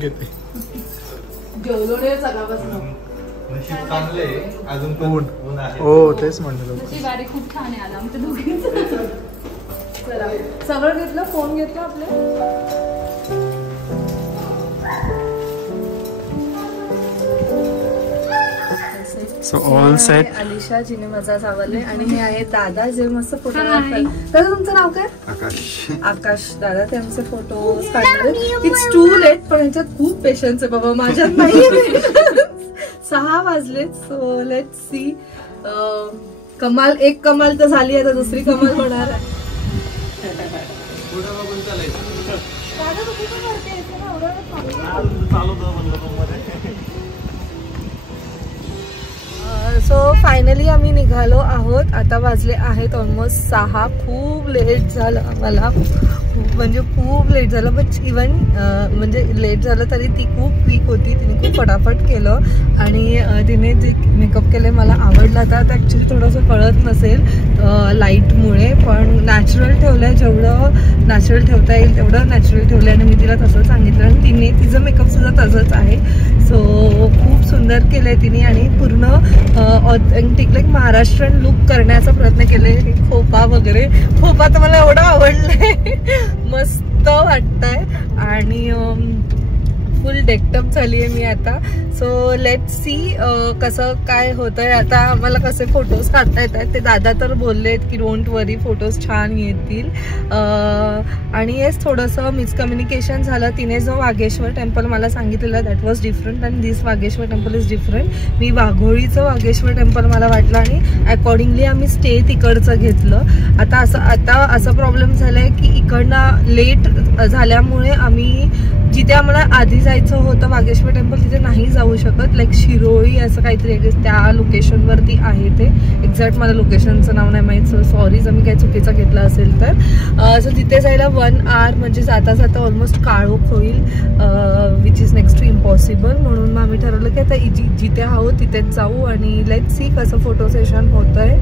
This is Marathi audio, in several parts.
घेते. जेवलो नाही सकाळपासून. नशीब चांगले अजून पण ऊन आहे. हो तेच म्हणतो. तुझी गाडी खूप छान आहे. आमच्या दोघींचं चला सगळं घेतलं. फोन घेतला आपले. So all set. अलिशा जिने मजा सावरले आणि हे आहे दादा जे मस्त फोटोग्राफर. दादा तुमचं नाव काय? आकाश. आकाश दादा ते आमचे फोटोज काढणार. इट्स टू लेट पण ह्याच्यात खूप पेशन्स आहे बाबा. माझ्यात नाही. 6 वाजले. So let see. कमाल एक कमाल तर झाली आता दुसरी कमाल होणार आहे. दादा तू कुठे करते? सो फायनली आम्ही निघालो आहोत. आता वाजले आहेत ऑलमोस्ट 6. खूप लेट झालं आम्हाला. म्हणजे खूप लेट झालं. बट इवन म्हणजे लेट झालं तरी ती खूप क्विक होती. तिने खूप फटाफट केलं आणि तिने जे मेकअप केले मला आवडला. आता ॲक्च्युली थोडंसं कळत नसेल लाईटमुळे पण नॅचरल ठेवलं आहे. जेवढं नॅचरल ठेवता येईल तेवढं नॅचरल ठेवलं आणि मी तिला तसं सांगितलं आणि तिने तिचं मेकअपसुद्धा तसंच आहे. सो खूप सुंदर केलं आहे तिने आणि पूर्ण ऑथेंटिक लाईक महाराष्ट्रीयन लुक करण्याचा प्रयत्न केले. खोपा वगैरे. खोपा तर मला एवढा आवडलाय. मस्त वाटतंय आणि फुल डेकटअप झाली आहे मी आता. सो लेट सी कसं काय होतंय. आता आम्हाला कसे फोटोज काढता येत आहेत ते दादा तर बोललेत की डोंट वरी फोटोज छान येतील. आणि येस थोडंसं मिसकम्युनिकेशन झालं. तिने जो वाघेश्वर टेम्पल मला सांगितलेलं that was different and this Wagheshwar temple is different. मी वाघोळीचं वाघेश्वर टेम्पल मला वाटलं आणि अकॉर्डिंगली आम्ही स्टे तिकडचं घेतलं. आता असं प्रॉब्लेम झालाय की इकडनं लेट झाल्यामुळे आम्ही जिथे आम्हाला आधी जायचं होतं वाघेश्वर टेम्पल तिथे नाही जाऊ शकत. लाईक शिरोळी असं काहीतरी त्या लोकेशनवरती आहे ते. एक्झॅक्ट मला लोकेशनचं नाव नाही माहीत. सो सॉरी जर मी काही चुकीचं घेतलं असेल तर. सो तिथे जायला 1 hour म्हणजे जाता जाता ऑलमोस्ट काळोख होईल. Which is next to impossible. म्हणून मग आम्ही ठरवलं की आता जिथे आहोत तिथेच जाऊ आणि लेट्स सी कसं फोटो सेशन होतं आहे.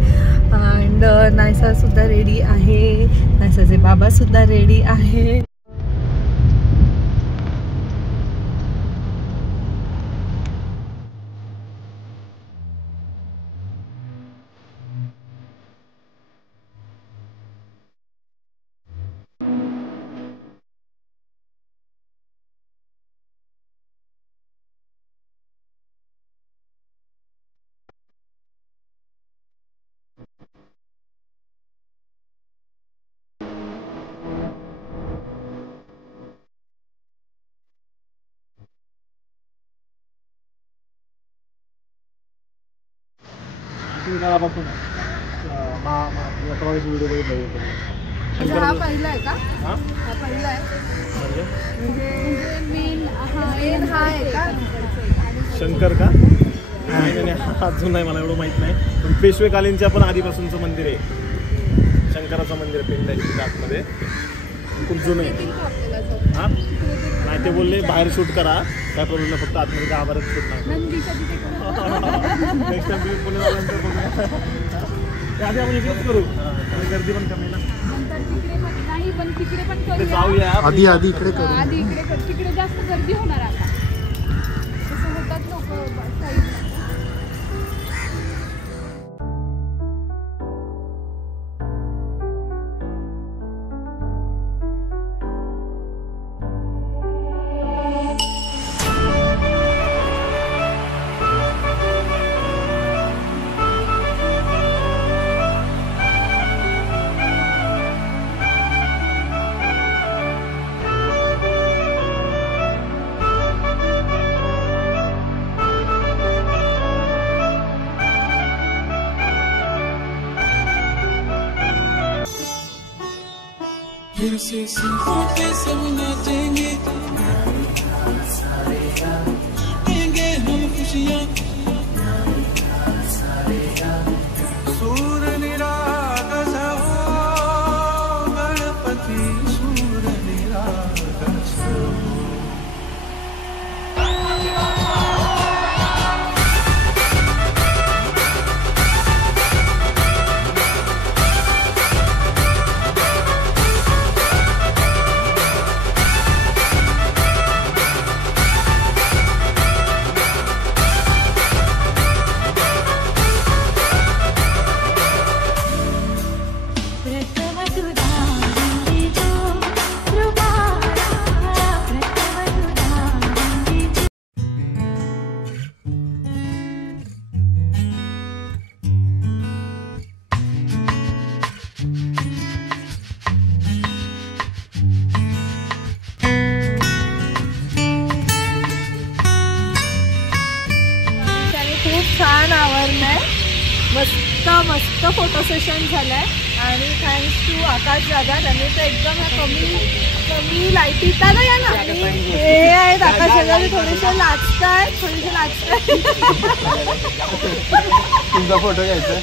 अँड नायसासुद्धा रेडी आहे. नायसाचे बाबासुद्धा रेडी आहे. हा पहिला आहे का? हा पहिला आहे म्हणजे मेन हा आहे का? शंकर का? अजून नाही मला एवढं माहित नाही. पण पेशवेकालीनच्या पण आधीपासूनचं मंदिर आहे. शंकराचं मंदिर पिंड आहे आतमध्ये. खूप जुनं आहे. हा नाही ते बोलले बाहेर शूट करा काय प्रॉब्लेम नाही. फक्त आतमध्ये गावावरच शूट नाही. नेक्स्ट टाइम तुम्ही पुणे आल्यानंतर बघूया. आधी आपण इकडेच करू. गर्दी पण कमी ना. पण तिकडे पण करूया. जाऊया आधी इकडे करू. आधी इकडे तिकडे जास्त गर्दी होणार आता. तसं होतात लोक फिर से सीखों पे सब नाचेंगे, बांटेंगे हम खुशियाँ। सूर निरागस हो गणपति, सूर निरागस हो। मस्त मस्त फोटो सेशन झालंय आणि थँक्स टू आकाश दादा, त्यांनी तर एकदम कमी लाईटीत दादा या ना, हे आहेत आकाश दादा, थोडेसे लाजतायत तुमचा फोटो घ्यायचा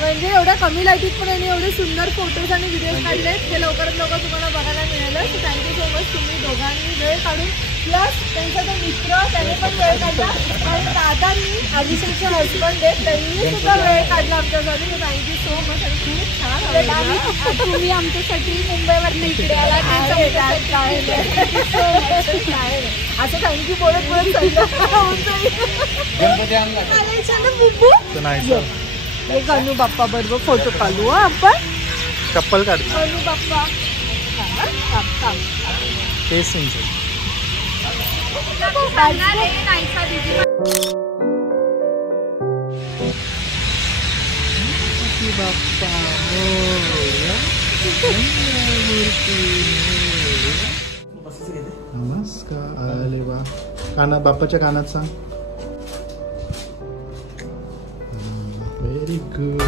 म्हणजे एवढ्या कमी लाईटीत पण यांनी एवढे सुंदर फोटोज आणि व्हिडिओज काढलेत ते लवकरात लवकर तुम्हाला बघायला मिळालं. सो थँक्यू सो मच, तुम्ही दोघांनी वेळ काढून, प्लस त्यांचा तो मित्र त्याने पण वेळ काढला आणि दादांनी अभिषेकचे हजबंड आहेत त्यांनी सुद्धा वेळ काढला आमच्यासाठी. थँक्यू सो मच आणि खूप छान तुम्ही आमच्यासाठी मुंबईवरून इकडे आला असं थँक्यू बोलत गणू बाप्पा बरोबर फोटो काढू आपण. चप्पल काढ. गणू बाप्पा तेच नमस्कार. अरे वा, कानात बाप्पाच्या कानात सांग. Very good.